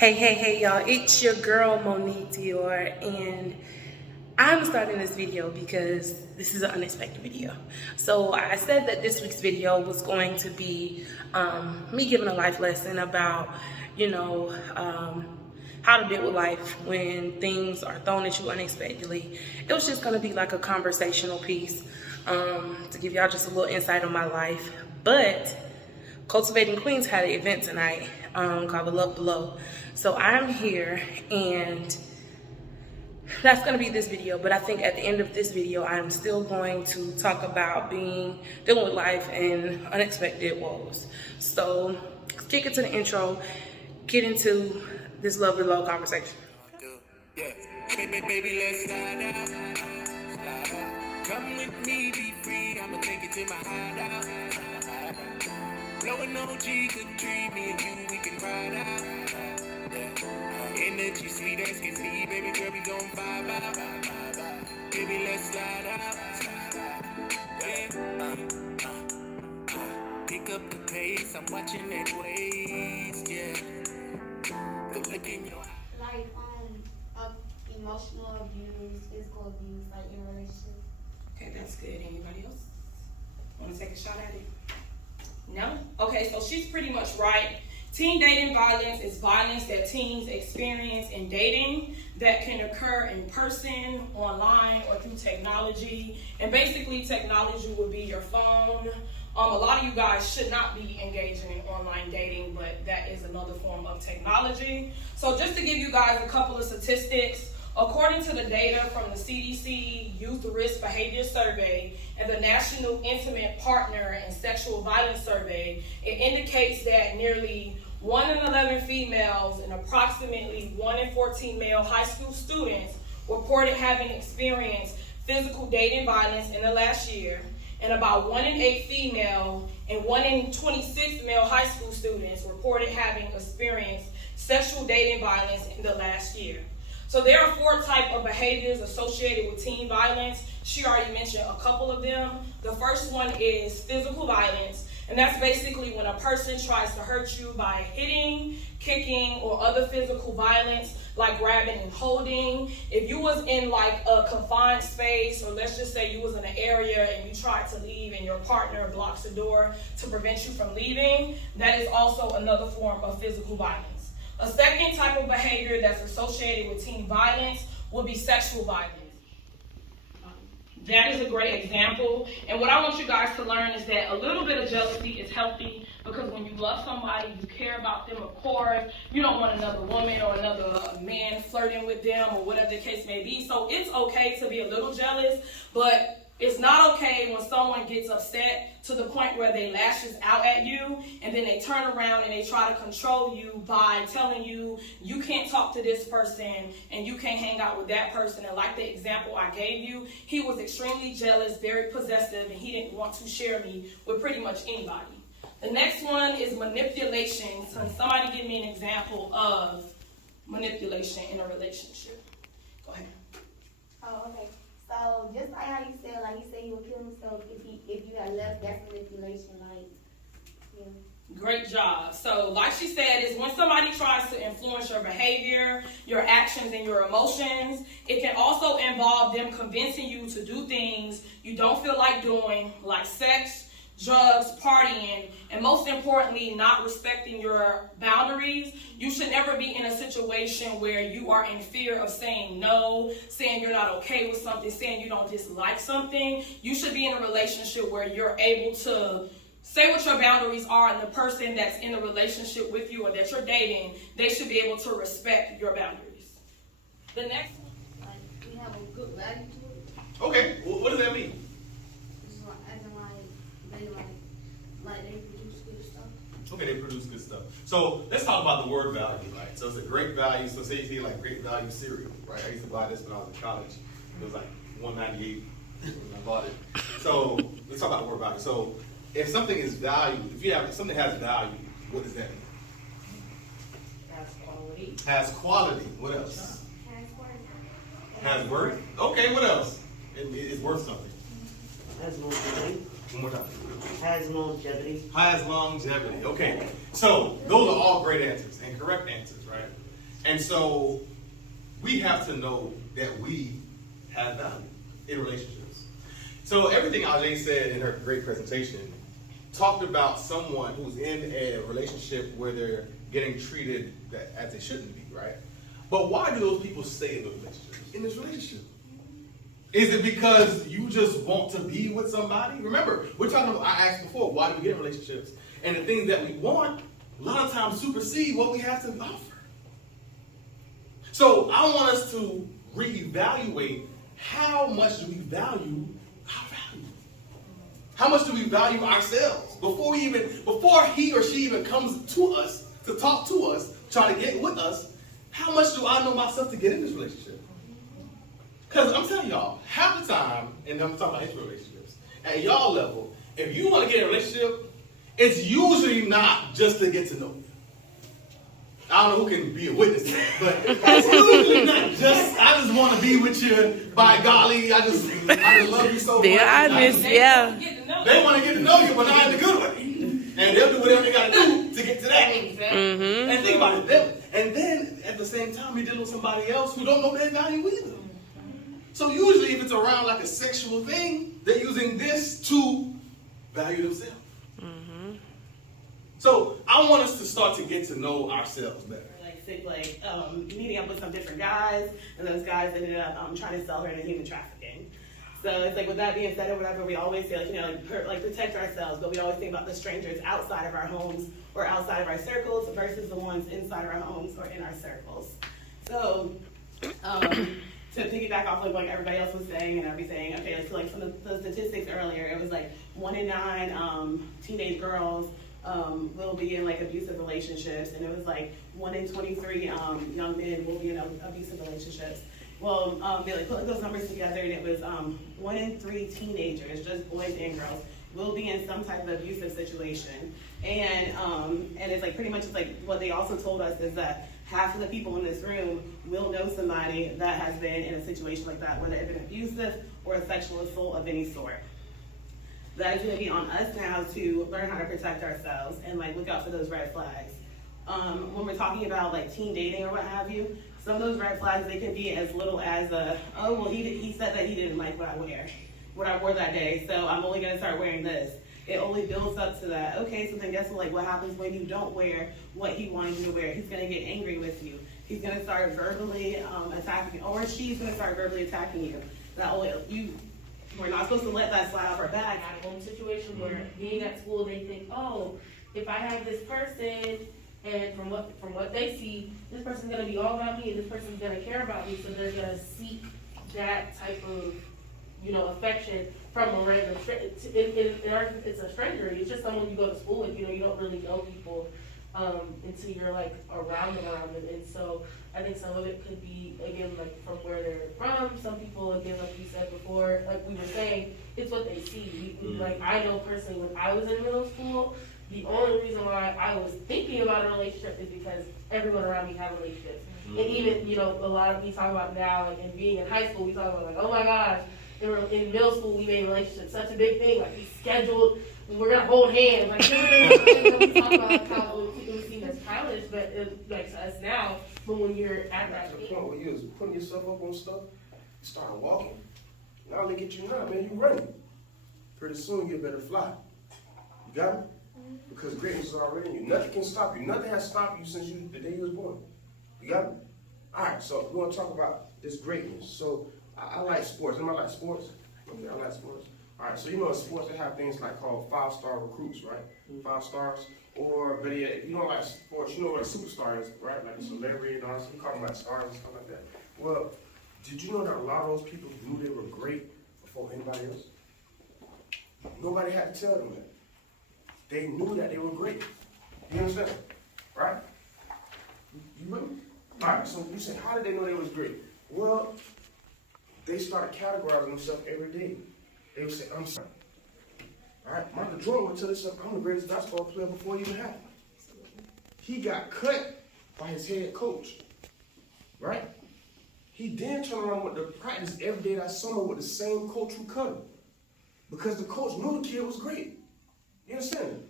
Hey, y'all, it's your girl, Monique Dior, and I'm starting this video because this is an unexpected video. So I said that this week's video was going to be me giving a life lesson about, how to deal with life when things are thrown at you unexpectedly. It was just going to be like a conversational piece to give y'all just a little insight on my life. But Cultivating Queens had an event tonight called The Love Below. So I'm here, and that's going to be this video. But I think at the end of this video, I'm still going to talk about dealing with life and unexpected woes. So let's kick it to the intro, get into this Love Below conversation. Yeah, baby, let's slide out. Come with me, be free. I'ma take it to my hideout. Blowing OG, good dream. Me and you, we can ride out. Yeah. Energy sweet as can be, baby girl, we gon' vibe out. Baby, let's slide out. Yeah. Pick up the pace. I'm watching that waist. Yeah. The look in your like of emotional abuse, physical abuse, like in relationships. Okay, that's good. Anybody else want to take a shot at it? No? Okay, so she's pretty much right. Teen dating violence is violence that teens experience in dating that can occur in person, online, or through technology. And basically, technology would be your phone. A lot of you guys should not be engaging in online dating, but that is another form of technology. So just to give you guys a couple of statistics, according to the data from the CDC Youth Risk Behavior Survey and the National Intimate Partner and Sexual Violence Survey, it indicates that nearly 1 in 11 females and approximately 1 in 14 male high school students reported having experienced physical dating violence in the last year, and about 1 in 8 female and 1 in 26 male high school students reported having experienced sexual dating violence in the last year. So there are 4 types of behaviors associated with teen violence. She already mentioned a couple of them. The first one is physical violence, and that's basically when a person tries to hurt you by hitting, kicking, or other physical violence like grabbing and holding. If you was in like a confined space, or let's just say you was in an area and you tried to leave and your partner blocks the door to prevent you from leaving, that is also another form of physical violence. A second type of behavior that's associated with teen violence would be sexual violence. That is a great example. And what I want you guys to learn is that a little bit of jealousy is healthy, because when you love somebody, you care about them, of course. You don't want another woman or another man flirting with them or whatever the case may be. So it's okay to be a little jealous, but it's not okay when someone gets upset to the point where they lashes out at you, and then they turn around and they try to control you by telling you you can't talk to this person and you can't hang out with that person. And like the example I gave you, he was extremely jealous, very possessive, and he didn't want to share me with pretty much anybody. The next one is manipulation. So somebody give me an example of manipulation in a relationship. Go ahead. Oh, okay. So just like how you said he would kill himself if you had left, that's manipulation, yeah. Great job. So like she said, is when somebody tries to influence your behavior, your actions, and your emotions. It can also involve them convincing you to do things you don't feel like doing, like sex, drugs, partying, and most importantly, not respecting your boundaries. You should never be in a situation where you are in fear of saying no, saying you're not okay with something, saying you don't dislike something. You should be in a relationship where you're able to say what your boundaries are, and the person that's in a relationship with you or that you're dating, they should be able to respect your boundaries. The next one. Like, you have a good value to it. Okay, well, what does that mean? Just like, as in they produce good stuff. Okay, they produce good stuff. So let's talk about the word value, right? So it's a great value. So say you see like great value cereal, right? I used to buy this when I was in college. It was like $1.98 when I bought it. So let's talk about the word value. So if something is valued, if something has value, what does that mean? Has quality. Has quality. What else? Has worth. Has worth. Okay, what else? It's worth something. Has longevity. One more time. Has longevity. Has longevity. Okay. So those are all great answers and correct answers, right? And so we have to know that we have value in relationships. So everything Ajay said in her great presentation talked about someone who's in a relationship where they're getting treated as they shouldn't be, right? But why do those people stay in those relationships? In this relationship? Is it because you just want to be with somebody? Remember, we're talking about, I asked before, why do we get in relationships? And the things that we want, a lot of times supersede what we have to offer. So I want us to reevaluate how much do we value our value? How much do we value ourselves? Before he or she even comes to us, to talk to us, try to get with us, how much do I know myself to get in this relationship? Because I'm telling y'all, half the time, and I'm talking about intimate relationships, at y'all level, if you want to get in a relationship, it's usually not just to get to know you. I don't know who can be a witness, but it's usually not just, I just want to be with you, by golly, I just love you so much. Be honest, yeah. They want to get to know you, but not in the good way. And they'll do whatever they got to do to get to that. Mm-hmm. And think about it. And then, at the same time, you're dealing with somebody else who don't know their value either. So usually, if it's around like a sexual thing, they're using this to value themselves. So I want us to start to get to know ourselves better. Meeting up with some different guys, and those guys ended up trying to sell her into human trafficking. So it's like, with that being said or whatever, we always say protect ourselves, but we always think about the strangers outside of our homes or outside of our circles versus the ones inside of our homes or in our circles. So to piggyback off of like everybody else was saying and everything, okay, so like some of the statistics earlier, it was like 1 in 9 teenage girls will be in like abusive relationships, and it was like 1 in 23 young men will be in abusive relationships. Well, they like put those numbers together, and it was 1 in 3 teenagers, just boys and girls, will be in some type of abusive situation. And it's like pretty much like what they also told us is that half of the people in this room will know somebody that has been in a situation like that, whether it's been abusive or a sexual assault of any sort. That is going to be on us now to learn how to protect ourselves and like look out for those red flags. When we're talking about like teen dating or what have you, some of those red flags, they can be as little as he said that he didn't like what I wore that day, so I'm only going to start wearing this. It only builds up to that. Okay, so then guess what happens when you don't wear what he wanted you to wear? He's going to get angry with you. He's going to start verbally attacking you, or she's going to start verbally attacking you. We're not supposed to let that slide off our back. At home situation where being at school, they think, oh, if I have this person, and from what they see, this person's gonna be all about me, and this person's gonna care about me, so they're gonna seek that type of, affection from a random stranger. It's a stranger. It's just someone you go to school with. You don't really know people until you're like around them. And so I think some of it could be, again, like from where they're from. Some people, again, like you said before, like we were saying, it's what they see. Like I know personally, when I was in middle school, the only reason why I was thinking about a relationship is because everyone around me had relationships. And even, a lot of we talk about now, like, and being in high school, we talk about like, oh my gosh, in middle school we made relationships such a big thing. Like we scheduled, we're gonna hold hands. Like we talk about how it was seen as childish, but like to us now, but when you're at that the point where you was putting yourself up on stuff, you start walking. Now look at you now, man, you running. Pretty soon you better fly. You got me? Because greatness is already in you. Nothing can stop you. Nothing has stopped you since the day you was born. You got me? All right, so we want to talk about this greatness. So I like sports. Anybody like sports? Okay, I like sports. All right, so in sports they have things like called 5-star recruits, right? 5 stars. Or better yet, if you don't like sports, you know what a superstar is, right? Like a celebrity and all that. We call them like stars and stuff like that. Well, did you know that a lot of those people knew they were great before anybody else? Nobody had to tell them that. They knew that they were great. You understand? Right? You with me? All right, so you say, how did they know they was great? Well, they started categorizing themselves every day. They would say, I'm sorry. All right, Michael Jordan would tell himself, I'm the greatest basketball player before he even happened. He got cut by his head coach. Right? He then turned around with the practice every day that summer with the same coach who cut him. Because the coach knew the kid was great. You understand?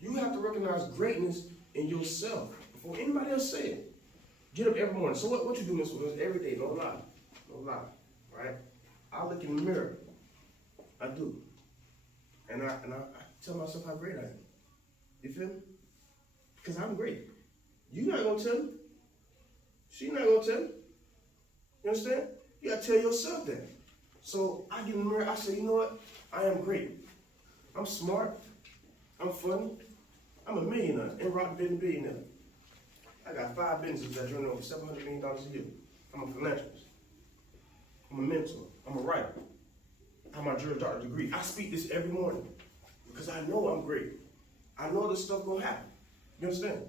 You have to recognize greatness in yourself before anybody else say it. Get up every morning. So what you do, Miss Williams? Every day, no lie. No lie. Right? I look in the mirror. I do. And I tell myself how great I am. You feel me? Because I'm great. You're not gonna tell me. She's not gonna tell me. You understand? You gotta tell yourself that. So I get in the mirror, I say, you know what? I am great. I'm smart. I'm funny. I'm a millionaire. And rock billionaire. I got 5 businesses that generate over $700 million a year. I'm a philanthropist. I'm a mentor. I'm a writer. I have my juris doctorate degree. I speak this every morning because I know I'm great. I know this stuff gonna happen. You understand?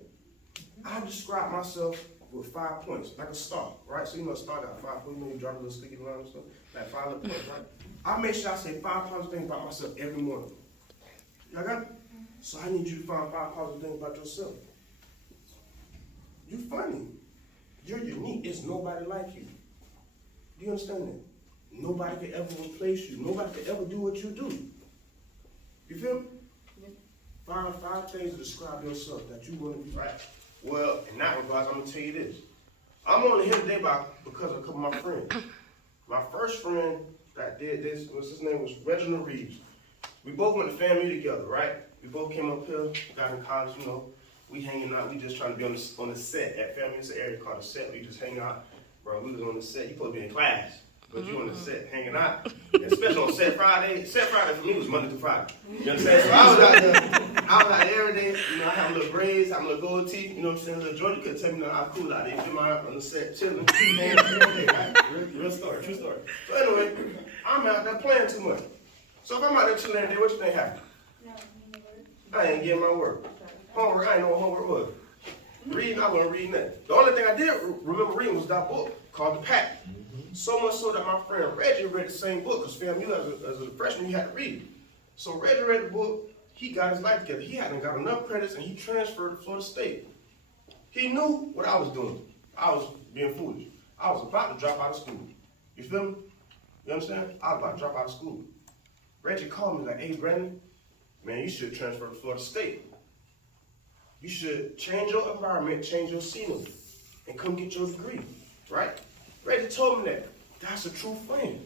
I describe myself with 5 points, like a star, right? So you know a star got 5 points, you know you drop a little sticky line and stuff, like 5 little points, right? I make sure I say 5 positive things about myself every morning. Y'all got it? So I need you to find 5 positive things about yourself. You're funny. You're unique. There's nobody like you. Do you understand that? Nobody can ever replace you. Nobody can ever do what you do. You feel me? Find 5 things to describe yourself that you want to be. Right. Well, in that regard, I'm going to tell you this. I'm only here today because of a couple of my friends. My first friend that did this, his name was Reginald Reeves. We both went to FAMU together, right? We both came up here, got in college, you know. We hanging out, we just trying to be on the set at FAMU. It's an area called the set. We just hang out. Bro, we was on the set. You supposed to be in class, but you on the set hanging out. And especially on set Friday. Set Friday for me was Monday to Friday. You understand? So I was out there every day. You know, I have a little braids, I have a little gold teeth. You know what I'm saying? Little Joedi could tell me how cool out there. You feel me? On the set chilling. Real story, true story. So anyway, I'm out there playing too much. So if I'm out there chilling every day, what you think happened? I ain't getting my work. Homework, I ain't know what homework was. Reading, I wasn't reading that. The only thing I did remember reading was that book called The Pact. So much so that my friend Reggie read the same book, because fam, you as a freshman, you had to read it. So Reggie read the book, he got his life together. He hadn't got enough credits, and he transferred to Florida State. He knew what I was doing. I was being foolish. I was about to drop out of school. You feel me? You understand? I was about to drop out of school. Reggie called me like, hey, Brandon, man, you should transfer to Florida State. You should change your environment, change your scenery, and come get your degree, right? Reggie told me that. That's a true friend.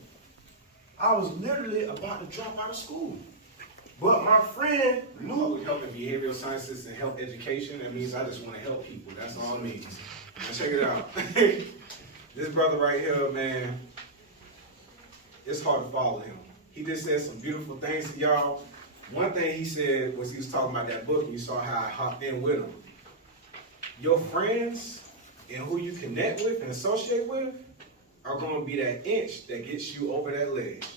I was literally about to drop out of school. But my friend knew. Public health and behavioral sciences and health education, that means I just want to help people. That's all it means. Now check it out. This brother right here, man, it's hard to follow him. He just said some beautiful things to y'all. One thing he said was he was talking about that book, and you saw how I hopped in with him. Your friends and who you connect with and associate with are going to be that inch that gets you over that ledge.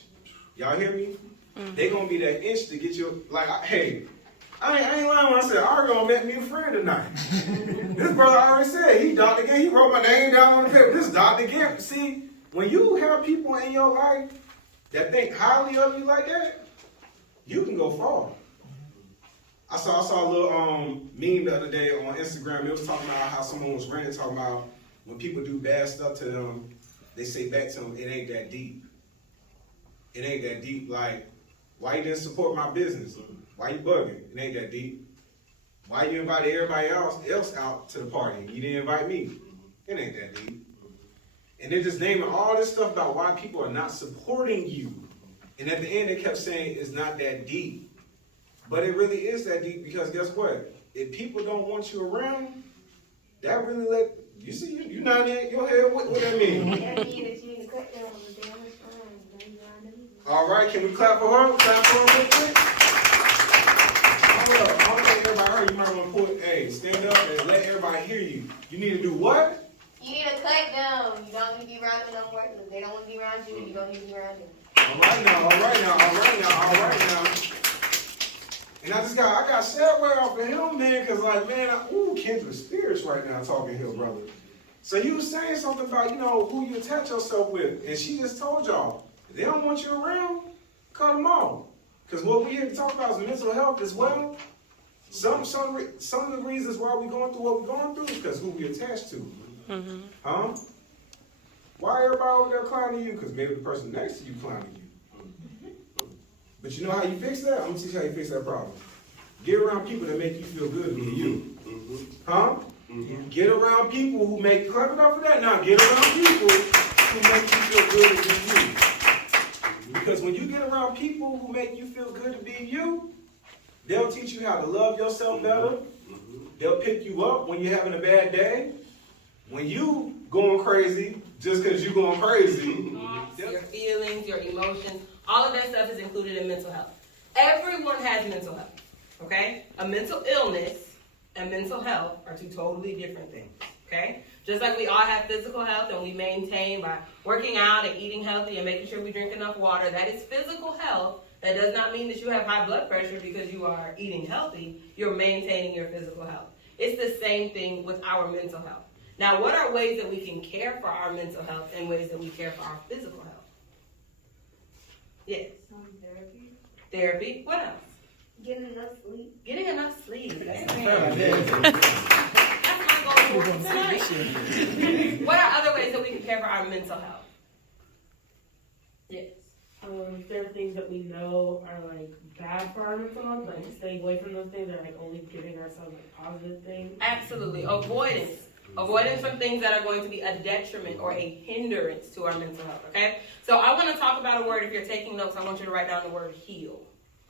Y'all hear me? Mm-hmm. They're going to be that inch to get you, like, hey, I ain't lying when I said, Argo met me a friend tonight. This brother already said, he Dr. Gant, he wrote my name down on the paper. This is Dr. Gant. See, when you have people in your life that think highly of you like that, you can go far. I saw a little meme the other day on Instagram. It was talking about how someone was ranting, talking about when people do bad stuff to them, they say back to them, it ain't that deep. It ain't that deep. Like, why you didn't support my business? Why you bugging? It ain't that deep. Why you invited everybody else out to the party? You didn't invite me. It ain't that deep. And they're just naming all this stuff about why people are not supporting you. And at the end, they kept saying it's not that deep. But it really is that deep, because guess what? If people don't want you around, that really you see, you nodding your head, what that mean? That means that you need to cut down on the damage time. All right, can we clap for her? Clap for her real quick. Hold up. I don't think everybody heard. You might want to put, hey, stand up and let everybody hear you. You need to do what? You need to cut down. You don't need to be around them no more, because if they don't want to be around you, you don't need to be around them. All right now. And I got sad way off of him, man, because kindred spirits right now talking here, brother. So you was saying something about, who you attach yourself with. And she just told y'all, if they don't want you around, cut them off. Because what we're here to talk about is mental health as well. Some of the reasons why we're going through what we're going through is because who we attached to. Mm-hmm. Huh? Why everybody over there clowning you? Because maybe the person next to you clowning you. But you know how you fix that? I'm going to teach you how you fix that problem. Get around people that make you feel good being you. Huh? Get around people who make, clap it up for that now, get around people who make you feel good to be you. Because when you get around people who make you feel good to be you, they'll teach you how to love yourself better. They'll pick you up when you're having a bad day. When you going crazy, just because you're going crazy. Your feelings, your emotions, all of that stuff is included in mental health. Everyone has mental health, okay? A mental illness and mental health are two totally different things, okay? Just like we all have physical health and we maintain by working out and eating healthy and making sure we drink enough water, that is physical health. That does not mean that you have high blood pressure because you are eating healthy. You're maintaining your physical health. It's the same thing with our mental health. Now, what are ways that we can care for our mental health and ways that we care for our physical health? Yes. Therapy. Therapy. What else? Getting enough sleep. Getting enough sleep. That's my goal for tonight. What are other ways that we can care for our mental health? Yes. If there are things that we know are like bad for our mental health, like staying away from those things, or like only giving ourselves like positive things. Absolutely. Avoidance. Avoidance from things that are going to be a detriment or a hindrance to our mental health, okay? So I want to talk about a word. If you're taking notes, I want you to write down the word heal.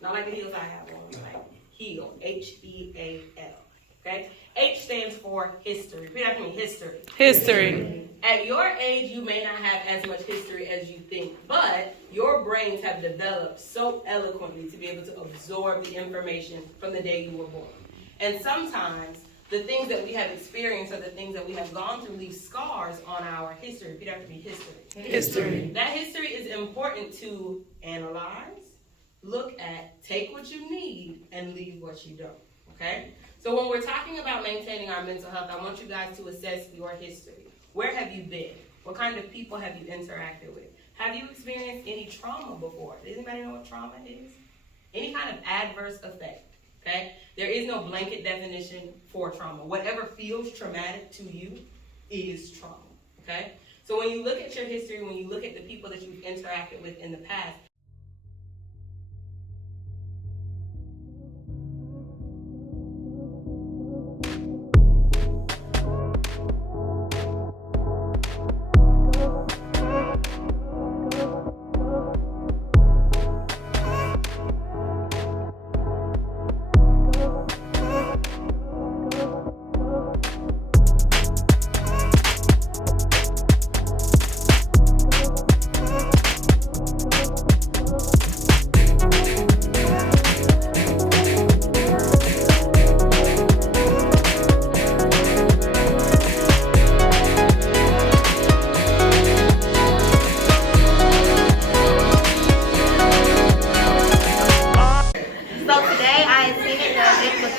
Not like the heels I have on, like heal. H-E-A-L, okay? H stands for history. Repeat after me, history. History. At your age, you may not have as much history as you think, but your brains have developed so eloquently to be able to absorb the information from the day you were born. And sometimes the things that we have experienced or the things that we have gone through leave scars on our history. Repeat after me, history. History. That history is important to analyze, look at, take what you need, and leave what you don't, okay? So when we're talking about maintaining our mental health, I want you guys to assess your history. Where have you been? What kind of people have you interacted with? Have you experienced any trauma before? Does anybody know what trauma is? Any kind of adverse effect. Okay? There is no blanket definition for trauma. Whatever feels traumatic to you is trauma. Okay? So when you look at your history, when you look at the people that you've interacted with in the past,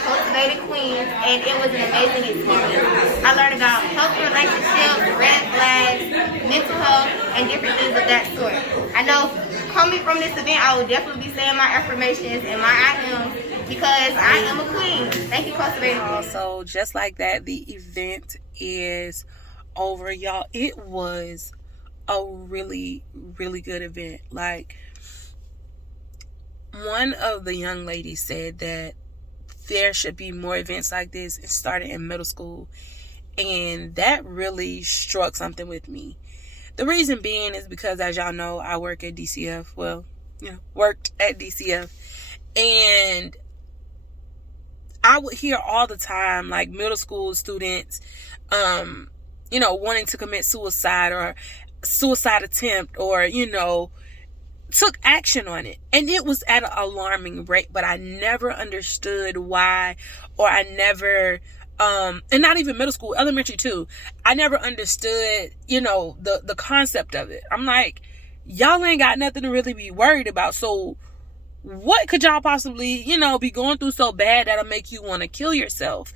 Cultivating Queens, and it was an amazing experience. I learned about healthy relationships, red flags, mental health, and different things of that sort. I know coming from this event, I will definitely be saying my affirmations and my I am, because I am a queen. Thank you, Cultivating Queens. So just like that, the event is over, y'all. It was a really, really good event. Like, one of the young ladies said that there should be more events like this, and started in middle school, and that really struck something with me. The reason being is because, as y'all know, I work at DCF. Well, worked at DCF, and I would hear all the time, like, middle school students, wanting to commit suicide or suicide attempt, or, took action on it. And it was at an alarming rate, but I never understood why, or I never, and not even middle school, elementary too. I never understood, the concept of it. I'm like, y'all ain't got nothing to really be worried about. So what could y'all possibly, be going through so bad that'll make you want to kill yourself?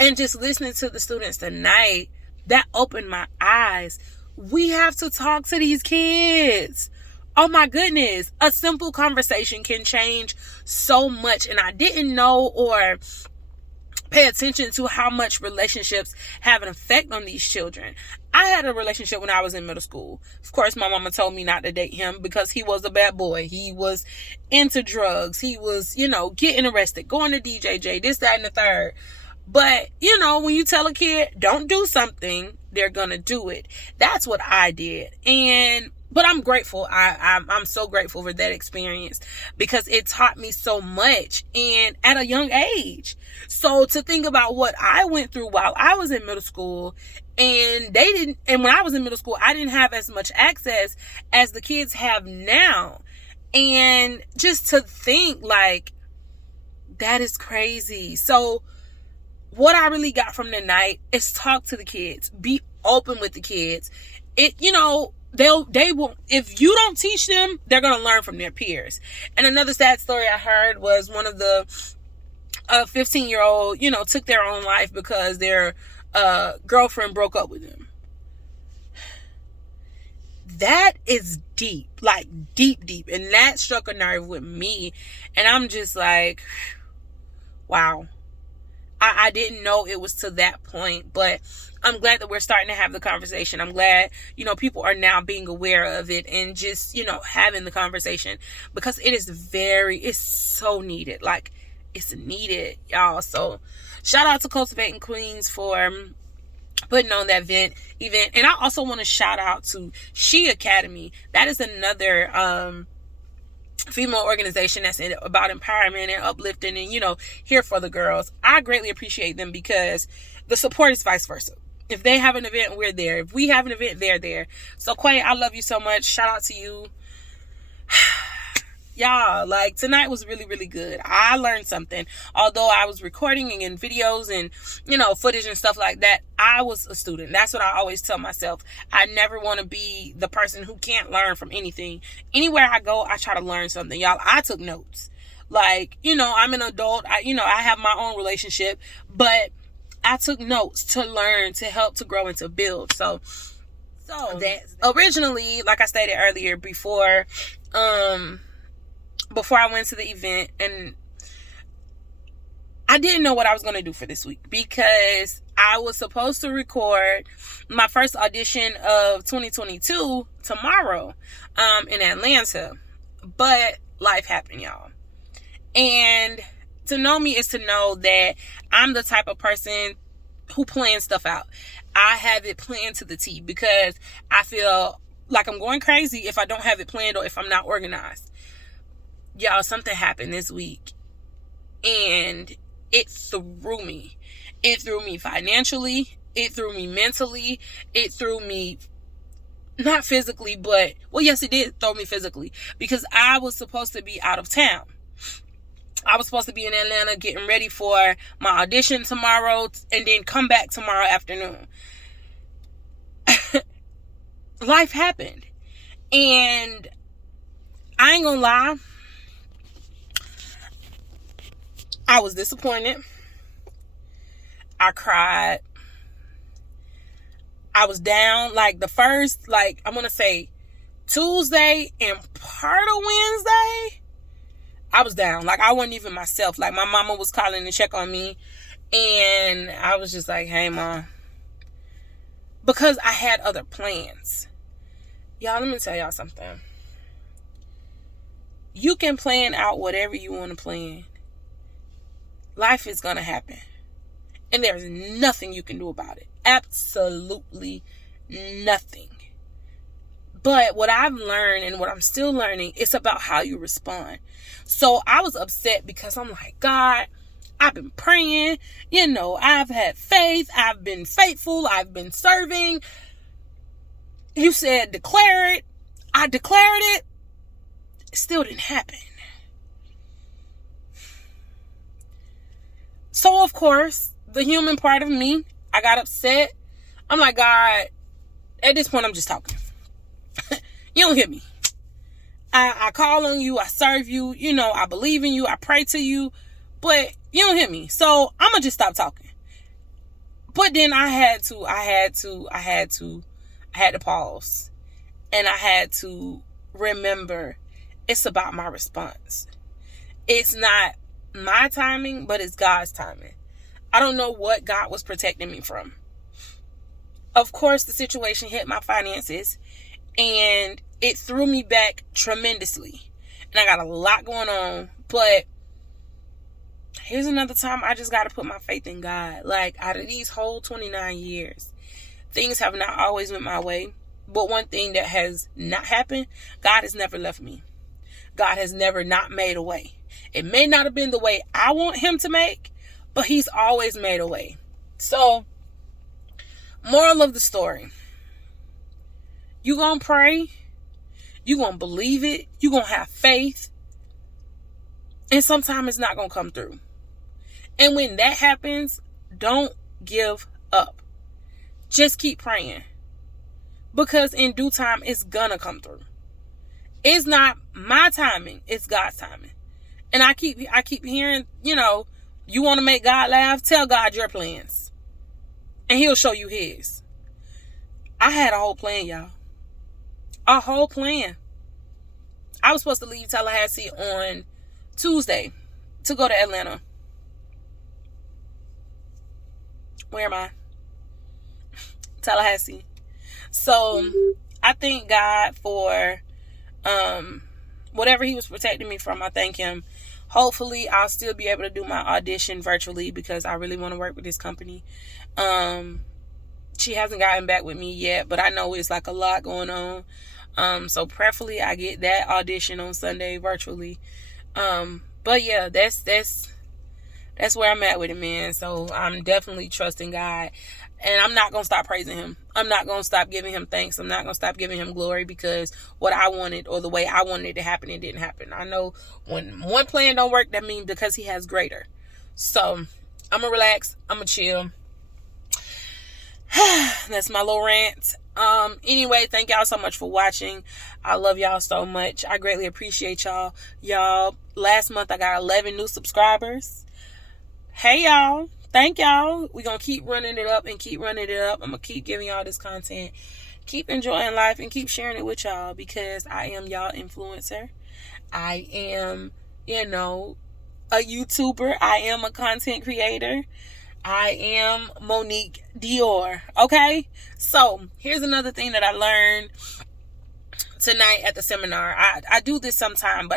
And just listening to the students tonight, that opened my eyes. We have to talk to these kids. Oh my goodness. A simple conversation can change so much. And I didn't know or pay attention to how much relationships have an effect on these children. I had a relationship when I was in middle school. Of course, my mama told me not to date him because he was a bad boy. He was into drugs. He was, getting arrested, going to DJJ, this, that, and the third. But, you know, when you tell a kid, don't do something, they're gonna do it. That's what I did. But I'm grateful. I'm so grateful for that experience because it taught me so much and at a young age. So to think about what I went through while I was in middle school, and when I was in middle school, I didn't have as much access as the kids have now. And just to think, like, that is crazy. So what I really got from the night is talk to the kids, be open with the kids. They will, if you don't teach them, they're going to learn from their peers. And another sad story I heard was one of the 15-year-old, took their own life because their girlfriend broke up with him. That is deep, like deep. And that struck a nerve with me. And I'm just like, wow. I didn't know it was to that point, but I'm glad that we're starting to have the conversation. I'm glad, people are now being aware of it and just, having the conversation because it's so needed. Like, it's needed, y'all. So shout out to Cultivating Queens for putting on that event. And I also want to shout out to She Academy. That is another, female organization that's about empowerment and uplifting and, here for the girls. I greatly appreciate them because the support is vice versa. If they have an event, we're there. If we have an event, they're there. So Quay, I love you so much. Shout out to you. Y'all, like, tonight was really, really good. I learned something. Although I was recording and videos and, footage and stuff like that, I was a student. That's what I always tell myself. I never want to be the person who can't learn from anything. Anywhere I go, I try to learn something. Y'all, I took notes. Like, I'm an adult. I have my own relationship, but I took notes to learn, to help, to grow, and to build. So that originally, like I stated earlier, before I went to the event, and I didn't know what I was going to do for this week because I was supposed to record my first audition of 2022 tomorrow in Atlanta, but life happened, y'all. And to know me is to know that I'm the type of person who plans stuff out. I have it planned to the T because I feel like I'm going crazy if I don't have it planned or if I'm not organized. Y'all, something happened this week and it threw me. It threw me financially. It threw me mentally. It threw me not physically, but, well, yes, it did throw me physically because I was supposed to be out of town. I was supposed to be in Atlanta getting ready for my audition tomorrow and then come back tomorrow afternoon. Life happened. And I ain't gonna lie. I was disappointed. I cried. I was down. Like the first, I'm gonna say Tuesday and part of Wednesday, I was down. Like, I wasn't even myself. Like, my mama was calling to check on me. And I was just like, hey, Mom. Because I had other plans. Y'all, let me tell y'all something. You can plan out whatever you want to plan. Life is going to happen. And there's nothing you can do about it. Absolutely nothing. But what I've learned and what I'm still learning, it's about how you respond. So I was upset because I'm like, God, I've been praying. I've had faith. I've been faithful. I've been serving. You said declare it. I declared it. It still didn't happen. So, of course, the human part of me, I got upset. I'm like, God, at this point, I'm just talking. You don't hear me. I call on you. I serve you. I believe in you. I pray to you. But you don't hear me. So I'm going to just stop talking. But then I had to pause. And I had to remember it's about my response. It's not my timing, but it's God's timing. I don't know what God was protecting me from. Of course, the situation hit my finances. And it threw me back tremendously. And I got a lot going on. But here's another time I just got to put my faith in God. Like, out of these whole 29 years, things have not always went my way. But one thing that has not happened, God has never left me. God has never not made a way. It may not have been the way I want him to make, but he's always made a way. So, moral of the story. You gonna pray. You gonna believe it. You gonna have faith. And sometimes it's not gonna come through. And when that happens, don't give up. Just keep praying. Because in due time, it's gonna come through. It's not my timing, it's God's timing. And I keep hearing, you want to make God laugh, tell God your plans. And he'll show you his. I had a whole plan, y'all. A whole plan. I was supposed to leave Tallahassee on Tuesday to go to Atlanta. Where am I? Tallahassee. So I thank God for whatever he was protecting me from. I thank him. Hopefully I'll still be able to do my audition virtually because I really want to work with this company. She hasn't gotten back with me yet, but I know it's like a lot going on. So prayerfully I get that audition on Sunday virtually. But yeah, that's where I'm at with it, man. So I'm definitely trusting God. And I'm not going to stop praising him. I'm not going to stop giving him thanks. I'm not going to stop giving him glory because what I wanted or the way I wanted it to happen, it didn't happen. I know when one plan don't work, that means because he has greater. So I'm going to relax. I'm going to chill. That's my little rant. Anyway, thank y'all so much for watching. I love y'all so much. I greatly appreciate y'all. Y'all, last month I got 11 new subscribers. Hey y'all. Thank y'all. We're going to keep running it up and keep running it up. I'm going to keep giving y'all this content. Keep enjoying life and keep sharing it with y'all because I am y'all influencer. I am, a YouTuber. I am a content creator. I am Monique Dior. Okay? So, here's another thing that I learned tonight at the seminar. I do this sometime, but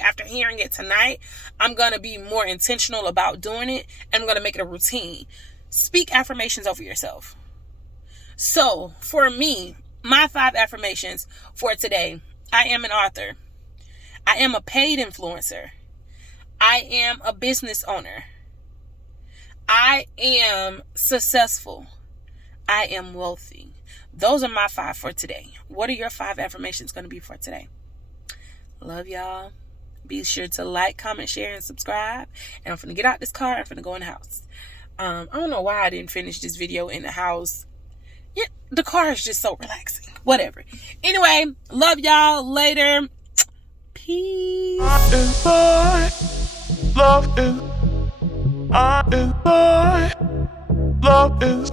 after hearing it tonight, I'm going to be more intentional about doing it, and I'm going to make it a routine. Speak affirmations over yourself. So, for me, my 5 affirmations for today: I am an author. I am a paid influencer. I am a business owner. I am successful. I am wealthy. Those are my 5 for today. What are your 5 affirmations going to be for today? Love y'all. Be sure to like, comment, share, and subscribe. And I'm finna get out this car. I'm finna go in the house. I don't know why I didn't finish this video in the house. Yeah, the car is just so relaxing. Whatever. Anyway, love y'all. Later. Peace. Love is